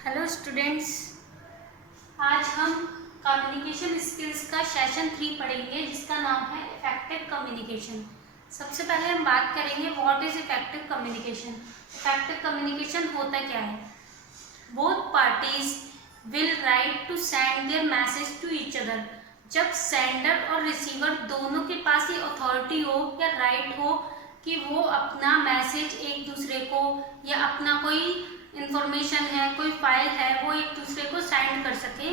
Hello students, आज हम communication skills का सेशन 3 पढ़ेंगे जिसका नाम है इफेक्टिव कम्युनिकेशन। सबसे पहले हम बात करेंगे what is effective communication. Effective communication होता क्या है। Both parties will right to send their message to each other. जब सेंडर और रिसीवर दोनों के पास ये अथॉरिटी हो या राइट हो कि वो अपना मैसेज एक दूसरे को या अपना कोई इंफॉर्मेशन है, कोई फाइल है, वो एक दूसरे को सेंड कर सके,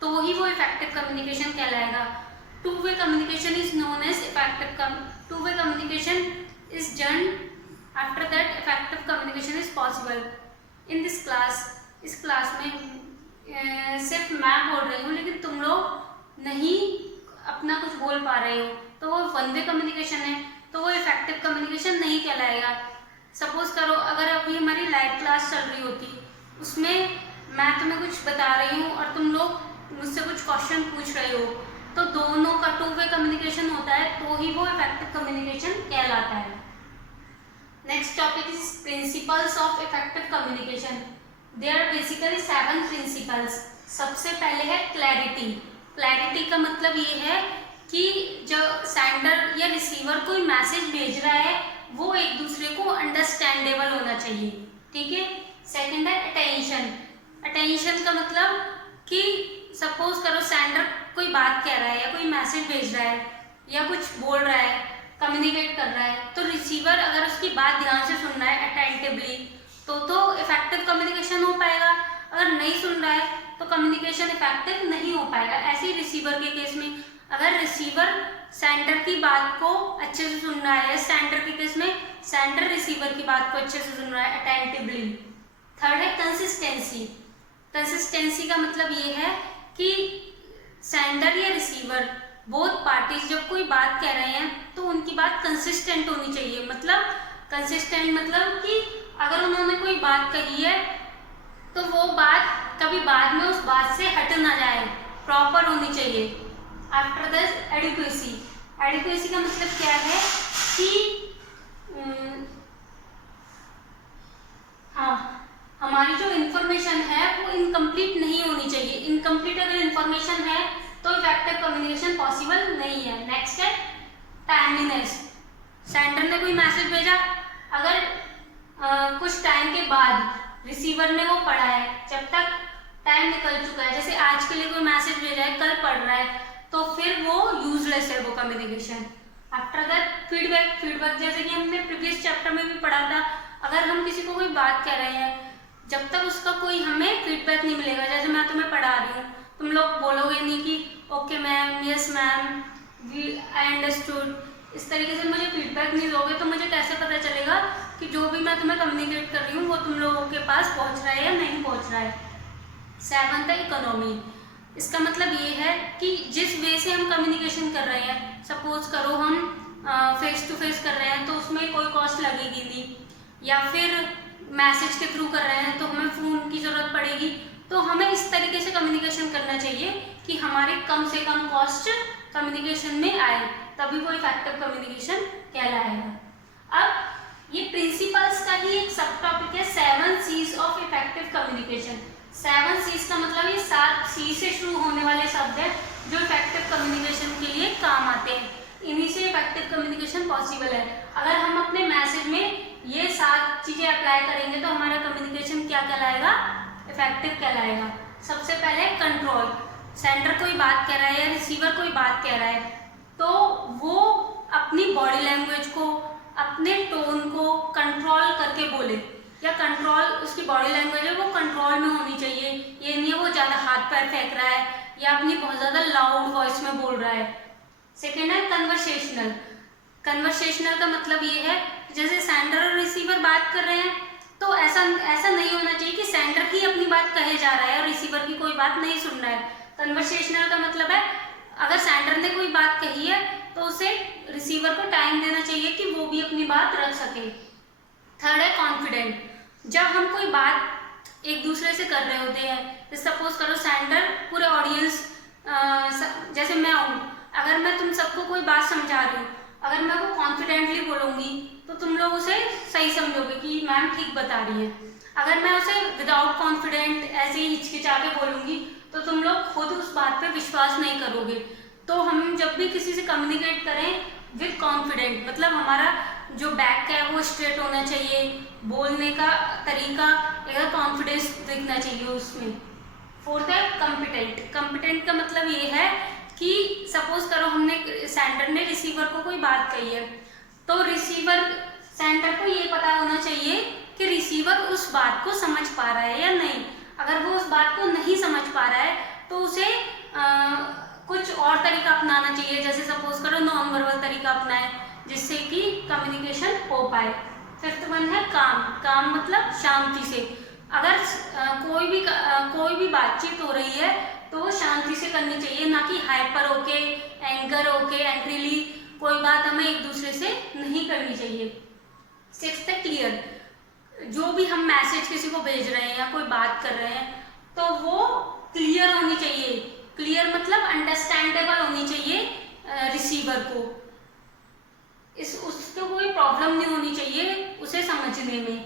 तो ही वो इफेक्टिव कम्युनिकेशन कहलाएगा। Two way communication is known as effective two way communication is done after that effective communication is possible. In this class, इस क्लास में सिर्फ मैं बोल रही हूँ लेकिन तुम लोग नहीं अपना कुछ बोल पा रहे हो, तो वो वन वे कम्युनिकेशन है, तो वो इफेक्टिव कम्युनिकेशन नहीं कहलाएगा। सपोज करो अगर अभी हमारी लाइव क्लास चल रही होती, उसमें मैं तुम्हें कुछ बता रही हूँ और तुम लोग मुझसे कुछ क्वेश्चन पूछ रहे हो, तो दोनों का टू वे कम्युनिकेशन होता है, तो ही वो इफेक्टिव कम्युनिकेशन कहलाता है। Next topic is principles of effective communication. There are basically 7 principles. सबसे पहले है क्लैरिटी। क्लैरिटी का मतलब ये है कि जो सेंडर या रिसीवर कोई मैसेज भेज रहा है वो एक दूसरे को अंडरस्टैंडेबल होना चाहिए, ठीक है। सेकंड है अटेंशन। अटेंशन का मतलब कि सपोज करो सेंडर कोई बात कह रहा है या कोई मैसेज भेज रहा है या कुछ बोल रहा है, कम्युनिकेट कर रहा है, तो रिसीवर अगर उसकी बात ध्यान से सुन रहा है अटेंटिवली, तो इफेक्टिव कम्युनिकेशन हो पाएगा। अगर नहीं सुन रहा है तो कम्युनिकेशन इफेक्टिव नहीं हो पाएगा। ऐसे ही रिसीवर के केस में अगर रिसीवर सेंडर की बात को अच्छे से सुन रहा है, सेंडर के केस में सेंडर रिसीवर की बात को अच्छे से सुन रहा है अटेंटिवली। थर्ड है कंसिस्टेंसी। कंसिस्टेंसी का मतलब ये है कि सेंडर या रिसीवर बोथ पार्टीज जब कोई बात कह रहे हैं तो उनकी बात कंसिस्टेंट होनी चाहिए। मतलब कंसिस्टेंट मतलब कि अगर उन्होंने कोई बात कही है तो वो बात कभी बाद में उस बात से हट ना जाए, प्रॉपर होनी चाहिए। After this adequacy. एडिक्वेसी का मतलब क्या है कि हमारी जो इंफॉर्मेशन है वो इनकम्प्लीट नहीं होनी चाहिए। इनकम्प्लीट अगर इंफॉर्मेशन है तो इफेक्टिव कम्युनिकेशन पॉसिबल नहीं है। नेक्स्ट है टाइमलीनेस। सेंडर ने कोई मैसेज भेजा, अगर कुछ टाइम के बाद रिसीवर ने वो पढ़ा है, जब तक टाइम निकल चुका है, जैसे आज के लिए कोई मैसेज भेजा है, कल पढ़ रहा है, तो फिर वो यूजलेस है वो communication. After that feedback. Feedback जैसे कि हमने प्रीवियस चैप्टर में भी पढ़ा था, अगर हम किसी को कोई बात कह रहे हैं, जब तक उसका कोई हमें फीडबैक नहीं मिलेगा, जैसे मैं तुम्हें पढ़ा रही हूँ, तुम लोग बोलोगे नहीं कि okay ma'am, yes ma'am, I understood, इस तरीके से मुझे फीडबैक नहीं दोगे तो मुझे कैसे पता चलेगा कि जो भी मैं तुम्हें कम्युनिकेट कर रही हूँ वो तुम लोगों के पास पहुँच रहा है या नहीं पहुँच रहा है। 7th है इकोनॉमी। इसका मतलब ये है कि जिस वे से हम कम्युनिकेशन कर रहे हैं, सपोज करो हम फेस टू फेस कर रहे हैं तो उसमें कोई कॉस्ट लगेगी नहीं, या फिर मैसेज के थ्रू कर रहे हैं तो हमें फ़ोन की ज़रूरत पड़ेगी, तो हमें इस तरीके से कम्युनिकेशन करना चाहिए कि हमारे कम से कम कॉस्ट कम्युनिकेशन में आए, तभी वो इफेक्टिव कम्युनिकेशन कहलाएगा। अब ये प्रिंसिपल्स का ही एक सब टॉपिक है 7 C's of effective communication. 7 C's का मतलब ये 7 C से शुरू होने वाले शब्द है जो इफेक्टिव कम्युनिकेशन के लिए काम आते हैं। इन्हीं से इफेक्टिव कम्युनिकेशन पॉसिबल है। अगर हम अपने मैसेज में ये 7 चीजें अप्लाई करेंगे तो हमारा कम्युनिकेशन क्या कहलाएगा, इफेक्टिव कहलाएगा। सबसे पहले कंट्रोल। सेंडर कोई बात कह रहा है या रिसीवर कोई बात कह रहा है तो वो अपनी बॉडी लैंग्वेज को, अपने टोन को कंट्रोल करके बोले, या कंट्रोल उसकी बॉडी लैंग्वेज है वो कंट्रोल में होनी चाहिए। ये नहीं है वो ज़्यादा हाथ पैर फेंक रहा है या अपनी बहुत ज़्यादा लाउड वॉइस में बोल रहा है। सेकेंड है कन्वर्सेशनल। कन्वर्सेशनल का मतलब ये है जैसे सेंडर और रिसीवर बात कर रहे हैं तो ऐसा नहीं होना चाहिए कि सेंडर ही अपनी बात कहे जा रहा है और रिसीवर की कोई बात नहीं सुन रहा है। कन्वर्सेशनल का मतलब है अगर सेंडर ने कोई बात कही है तो उसे रिसीवर को टाइम देना चाहिए कि वो भी अपनी बात रख सके। थर्ड है कॉन्फिडेंट। जब हम कोई बात एक दूसरे से कर रहे होते हैं, सपोज करो सेंडर पूरे ऑडियंस, जैसे मैं हूँ, अगर मैं तुम सबको कोई बात समझा रही हूँ, अगर मैं वो कॉन्फिडेंटली बोलूँगी तो तुम लोग उसे सही समझोगे कि मैम ठीक बता रही है। अगर मैं उसे विदाउट कॉन्फिडेंट ऐसे ही हिचकिचा के बोलूँगी तो तुम लोग खुद उस बात पे विश्वास नहीं करोगे। तो हम जब भी किसी से कम्युनिकेट करें विद कॉन्फिडेंट, मतलब हमारा जो बैक है वो स्ट्रेट होना चाहिए, बोलने का तरीका एकदम कॉन्फिडेंस दिखना चाहिए उसमें। फोर्थ है कॉम्पिटेंट। कॉम्पिटेंट का मतलब ये है कि सपोज करो हमने सेंडर ने रिसीवर को कोई बात कही है, तो रिसीवर सेंडर को ये पता होना चाहिए कि रिसीवर उस बात को समझ पा रहा है या नहीं। अगर वो उस बात को नहीं समझ पा रहा है तो उसे कुछ और तरीका अपनाना चाहिए, जैसे सपोज करो नॉन वर्बल तरीका अपनाए जिससे कि कम्युनिकेशन हो पाए। फिफ्थ वन है काम। काम मतलब शांति से। अगर कोई भी बातचीत हो रही है तो वो शांति से करनी चाहिए, ना कि हाइपर होके, एंगर होके, एंग्रीली कोई बात हमें एक दूसरे से नहीं करनी चाहिए। सिक्स्थ है क्लियर। जो भी हम मैसेज किसी को भेज रहे हैं या कोई बात कर रहे हैं तो वो क्लियर होनी चाहिए। क्लियर मतलब अंडरस्टैंडेबल होनी चाहिए रिसीवर को, उसको कोई प्रॉब्लम नहीं होनी चाहिए उसे समझने में।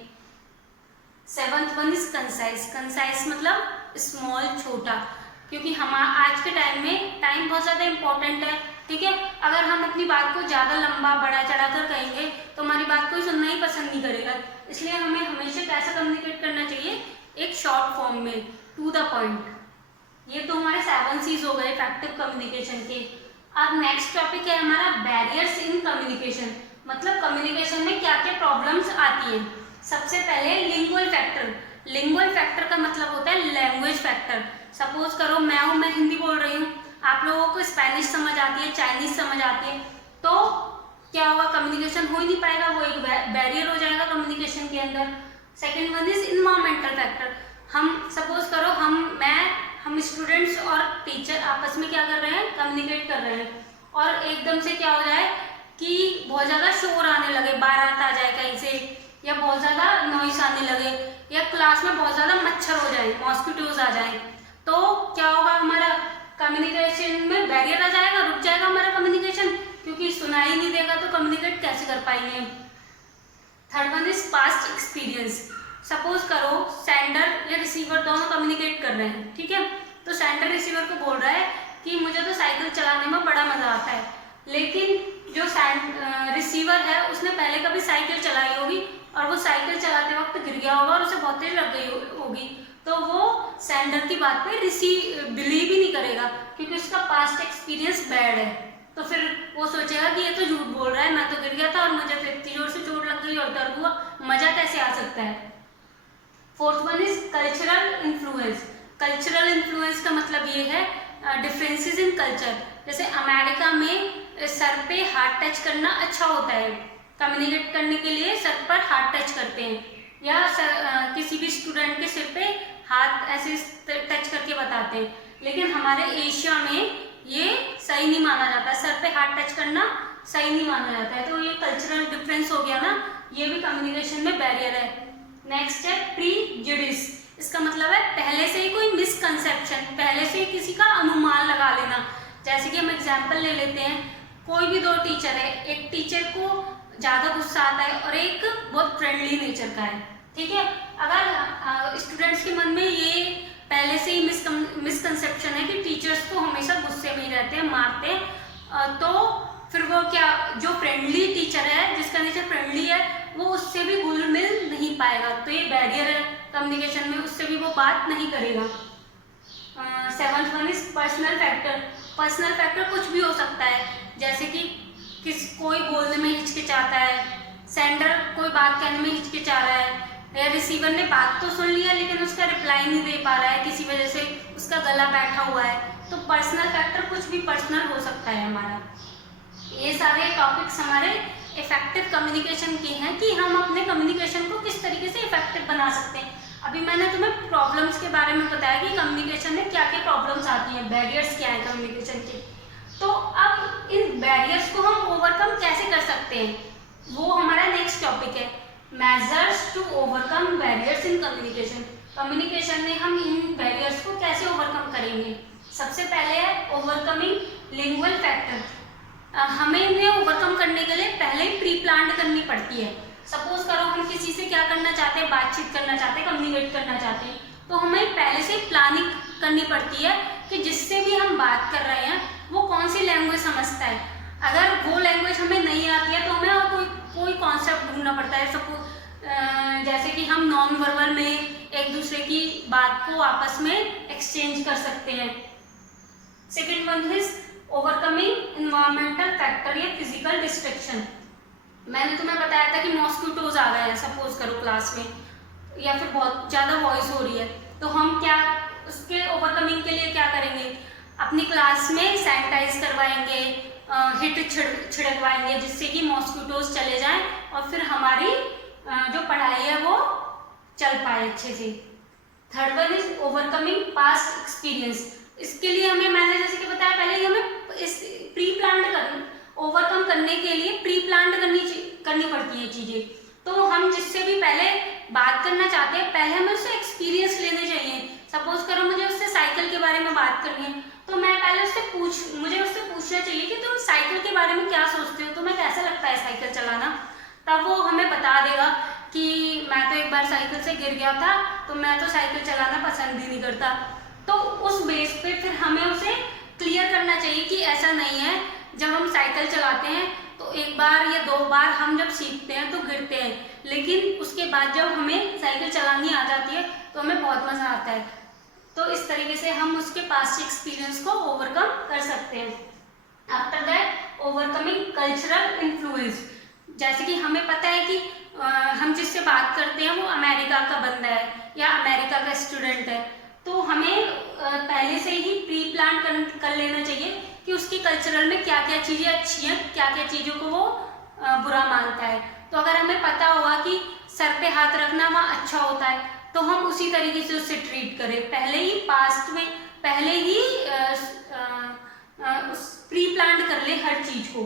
Seventh one is concise. Concise मतलब स्मॉल, छोटा, क्योंकि हम आज के टाइम में टाइम बहुत ज़्यादा इम्पोर्टेंट है, ठीक है। अगर हम अपनी बात को ज़्यादा लंबा बड़ा चढ़ा कर कहेंगे तो हमारी बात कोई सुनना ही पसंद नहीं करेगा। इसलिए हमें हमेशा कैसा कम्युनिकेट करना चाहिए, एक शॉर्ट फॉर्म में, टू द पॉइंट। ये तो हमारे 7 C's हो गए इफेक्टिव कम्युनिकेशन के। अब नेक्स्ट टॉपिक है हमारा बैरियर्स इन कम्युनिकेशन, मतलब कम्युनिकेशन में क्या क्या प्रॉब्लम्स आती हैं। सबसे पहले लिंगुअल फैक्टर। लिंगुअल फैक्टर का मतलब होता है लैंग्वेज फैक्टर। सपोज करो मैं हिंदी बोल रही हूँ, आप लोगों को स्पेनिश समझ आती है, चाइनीज समझ आती है, तो क्या होगा, कम्युनिकेशन हो ही नहीं पाएगा, वो एक बैरियर हो जाएगा कम्युनिकेशन के अंदर। Second one is environmental factor. हम सपोज करो हम स्टूडेंट्स और टीचर आपस में क्या कर रहे हैं, कम्युनिकेट कर रहे हैं, और एकदम से क्या हो जाए कि बहुत ज़्यादा शोर आने लगे, बारात आ जाए कहीं से, या बहुत ज़्यादा नॉइस आने लगे, या क्लास में बहुत ज़्यादा मच्छर हो जाए, मॉस्किटोज आ जाए, तो क्या होगा, हमारा कम्युनिकेशन में बैरियर आ जाएगा, रुक जाएगा हमारा कम्युनिकेशन, क्योंकि सुनाई नहीं देगा तो कम्युनिकेट कैसे कर पाएंगे। Third one is past experience. Suppose करो सेंडर या रिसीवर दोनों कम्युनिकेट कर रहे हैं, ठीक है, तो सेंडर रिसीवर को बोल रहा है कि मुझे तो साइकिल चलाने में बड़ा मजा आता है, लेकिन जो रिसीवर है उसने पहले कभी साइकिल चलाई होगी और वो साइकिल चलाते वक्त गिर गया होगा और उसे बहुत तेज लग गई होगी, तो वो सेंडर की बात पे बिलीव ही नहीं करेगा, क्योंकि उसका पास्ट एक्सपीरियंस बैड है। तो फिर वो सोचेगा कि ये तो झूठ बोल रहा है, मैं तो गिर गया था और मुझे तो इतनी जोर से चोट लग गई और दर्द हुआ, मजा कैसे आ सकता है। Fourth one is cultural influence. Cultural influence का मतलब ये है डिफरेंसेस इन कल्चर। जैसे अमेरिका में सर पे हाथ टच करना अच्छा होता है, कम्युनिकेट करने के लिए सर पर हाथ टच करते हैं, या किसी भी स्टूडेंट के सिर पे हाथ ऐसे टच करके बताते हैं, लेकिन हमारे एशिया में ये सही नहीं माना जाता, सर पे हाथ टच करना सही नहीं माना जाता है, तो ये कल्चरल डिफरेंस हो गया ना, ये भी कम्युनिकेशन में बैरियर है। नेक्स्ट है प्रीजुडिस। इसका मतलब है पहले से ही कोई मिसकंसेप्शन, पहले से ही किसी का अनुमान लगा लेना। जैसे कि हम एग्जांपल ले लेते हैं, कोई भी दो टीचर है, एक टीचर को ज़्यादा गुस्सा आता है और एक बहुत फ्रेंडली नेचर का है, ठीक है। अगर स्टूडेंट्स के मन में ये पहले से ही मिसकंसेप्शन है कि टीचर्स तो हमेशा गुस्से में ही रहते हैं, मारते हैं, तो फिर वो क्या, जो फ्रेंडली टीचर है, जिसका नेचर फ्रेंडली है, वो उससे भी घुल मिल नहीं पाएगा, तो ये बैरियर है कम्युनिकेशन में, उससे भी वो बात नहीं करेगा। Seventh one is personal factor. Personal factor कुछ भी हो सकता है, जैसे कि कोई बोलने में हिचकिचाता है, सेंडर कोई बात कहने में हिचकिचा रहा है, या रिसीवर ने बात तो सुन लिया लेकिन उसका रिप्लाई नहीं दे पा रहा है, किसी वजह से उसका गला बैठा हुआ है, तो पर्सनल फैक्टर कुछ भी पर्सनल हो सकता है हमारा। ये सारे टॉपिक्स हमारे इफेक्टिव कम्युनिकेशन के हैं कि हम अपने कम्युनिकेशन को किस तरीके से इफेक्टिव बना सकते हैं। अभी मैंने तुम्हें प्रॉब्लम्स के बारे में बताया कि कम्युनिकेशन में क्या क्या प्रॉब्लम्स आती हैं, बैरियर्स क्या हैं कम्युनिकेशन के, तो अब इन बैरियर्स को हम ओवरकम कैसे कर सकते हैं, वो हमारा नेक्स्ट टॉपिक है, measures to overcome barriers in communication. Communication में हम इन बैरियर्स को कैसे ओवरकम करेंगे। सबसे पहले है ओवरकमिंग लिंगुअल फैक्टर। हमें इन्हें ओवरकम करने के लिए पहले ही प्री प्लान करनी पड़ती है। सपोज करो हम किसी से क्या करना चाहते हैं, बातचीत करना चाहते हैं, कम्युनिकेट करना चाहते हैं, तो हमें पहले से प्लानिंग करनी पड़ती है कि जिससे भी हम बात कर रहे हैं वो कौन सी लैंग्वेज समझता है। अगर वो लैंग्वेज हमें नहीं आती है तो हमें और कोई कॉन्सेप्ट ढूंढना पड़ता है। सपोज जैसे कि हम नॉन वर्बल में एक दूसरे की बात को आपस में एक्सचेंज कर सकते हैं। Second one is overcoming environmental factor या फिजिकल डिस्ट्रैक्शन। मैंने तुम्हें बताया था कि मॉस्किटोज आ गए हैं सपोज करो क्लास में, या फिर बहुत ज़्यादा वॉइस हो रही है, तो हम क्या उसके ओवरकमिंग के लिए क्या करेंगे, अपनी क्लास में सैनिटाइज करवाएंगे, हिट छिड़कवाएंगे जिससे कि मॉस्किटोज चले जाएं और फिर हमारी जो पढ़ाई है वो चल पाए अच्छे से। Third one is overcoming past experience. इसके लिए हमें, मैंने जैसे कि बताया पहले ही, हमें इस प्री प्लान्ड ओवरकम करने के लिए प्री प्लान्ड करनी पड़ती है चीज़ें। तो हम जिससे भी पहले बात करना चाहते हैं पहले हमें उससे एक्सपीरियंस लेने चाहिए। सपोज करो मुझे उससे साइकिल के बारे में बात करनी है, तो मैं पहले मुझे उससे पूछना चाहिए कि तुम साइकिल के बारे में क्या सोचते हो, तुम्हें कैसा लगता है साइकिल चलाना। तब वो हमें बता देगा कि मैं तो एक बार साइकिल से गिर गया था तो मैं तो साइकिल चलाना पसंद ही नहीं करता। तो उस बेस पे फिर हमें उसे क्लियर करना चाहिए कि ऐसा नहीं है, जब हम साइकिल चलाते हैं तो एक बार या दो बार हम जब सीखते हैं तो गिरते हैं, लेकिन उसके बाद जब हमें साइकिल चलानी आ जाती है तो हमें बहुत मज़ा आता है। तो इस तरीके से हम उसके पास्ट एक्सपीरियंस को ओवरकम कर सकते हैं। After that overcoming cultural influence. जैसे कि हमें पता है कि हम जिससे बात करते हैं वो अमेरिका का बंदा है या अमेरिका का स्टूडेंट है, तो हमें पहले से ही प्री प्लान कर लेना चाहिए कि उसकी कल्चरल में क्या क्या चीज़ें अच्छी हैं, क्या क्या चीज़ों को वो बुरा मानता है। तो अगर हमें पता होगा कि सर पे हाथ रखना वहाँ अच्छा होता है तो हम उसी तरीके से उससे ट्रीट करें, पहले ही पास्ट में पहले ही प्री प्लान कर ले हर चीज़ को।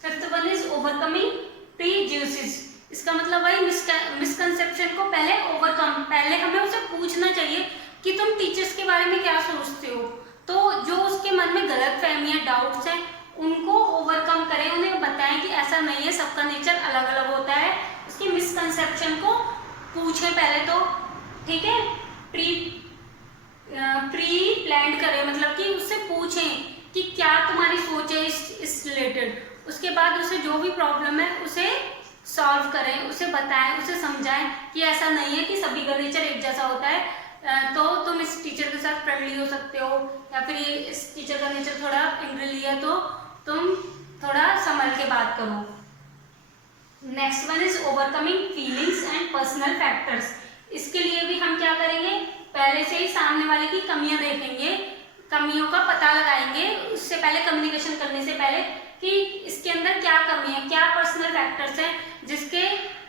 Fifth one is overcoming prejudices. इसका मतलब वही मिसकंसेप्शन को पहले ओवरकम, पहले हमें उसे पूछना चाहिए कि तुम टीचर्स के बारे में क्या सोचते हो। तो जो उसके मन में गलत फहमियाँ, डाउट्स हैं, उनको ओवरकम करें, उन्हें बताएं कि ऐसा नहीं है, सबका नेचर अलग अलग होता है। उसके मिसकंसेप्शन को पूछें पहले तो, ठीक है। प्री प्लान्ड करें, मतलब कि उससे पूछें कि क्या तुम्हारी सोच है इस रिलेटेड। उसके बाद उसे जो भी प्रॉब्लम है उसे सॉल्व करें, उसे बताएं, उसे समझाएं कि ऐसा नहीं है कि सभी का नेचर एक जैसा होता है। तो तुम इस टीचर के साथ फ्रेंडली हो सकते हो, या फिर ये इस टीचर का नेचर थोड़ा एंग्रीली है तो तुम थोड़ा संभल के बात करो। Next one is overcoming feelings and personal factors. इसके लिए भी हम क्या करेंगे, पहले से ही सामने वाले की कमियां देखेंगे, कमियों का पता लगाएंगे उससे पहले, कम्युनिकेशन करने से पहले, कि इसके अंदर क्या कमी है, क्या पर्सनल फैक्टर्स हैं जिसके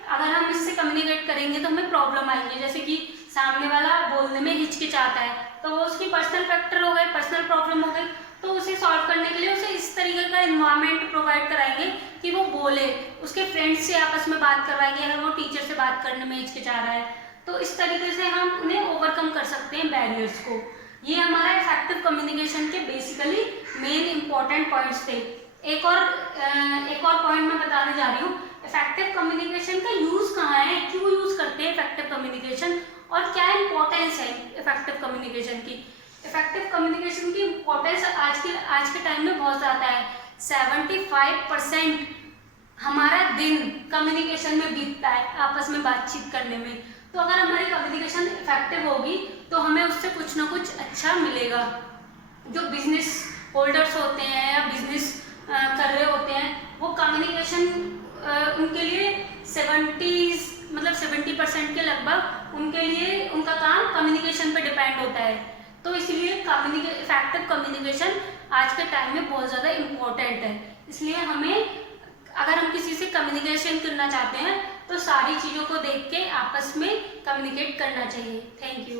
अगर हम इससे कम्युनिकेट करेंगे तो हमें प्रॉब्लम आएंगे। जैसे कि सामने वाला बोलने में हिचकिचाता है तो वो उसकी पर्सनल फैक्टर हो गए, पर्सनल प्रॉब्लम हो गई। तो उसे सॉल्व करने के लिए उसे इस तरीके का इन्वायरमेंट प्रोवाइड कराएंगे कि वो बोले, उसके फ्रेंड्स से आपस में बात करवाएंगे अगर वो टीचर से बात करने में हिचकिचा रहा है। तो इस तरीके से हम उन्हें ओवरकम कर सकते हैं बैरियर्स को। ये हमारा इफेक्टिव कम्युनिकेशन के बेसिकली मेन इंपॉर्टेंट पॉइंट्स थे। एक और पॉइंट मैं बताने जा रही हूँ, इफेक्टिव कम्युनिकेशन का यूज कहाँ है, क्यों यूज करते हैं इफेक्टिव कम्युनिकेशन, और क्या इंपॉर्टेंस है इफेक्टिव कम्युनिकेशन की। इफेक्टिव कम्युनिकेशन की इंपॉर्टेंस आज के टाइम में बहुत ज़्यादा है। 75% हमारा दिन कम्युनिकेशन में बीतता है, आपस में बातचीत करने में। तो अगर हमारी कम्युनिकेशन इफेक्टिव होगी तो हमें उससे कुछ ना कुछ अच्छा मिलेगा। जो बिजनेस होल्डर्स होते हैं या बिजनेस कर रहे होते हैं वो कम्युनिकेशन उनके लिए 70% के लगभग उनके लिए उनका काम कम्युनिकेशन पे डिपेंड होता है। तो इसलिए इफेक्टिव कम्युनिकेशन आज के टाइम में बहुत ज़्यादा इम्पोर्टेंट है। इसलिए हमें अगर हम किसी से कम्युनिकेशन करना चाहते हैं तो सारी चीज़ों को देख के आपस में कम्युनिकेट करना चाहिए। Thank you.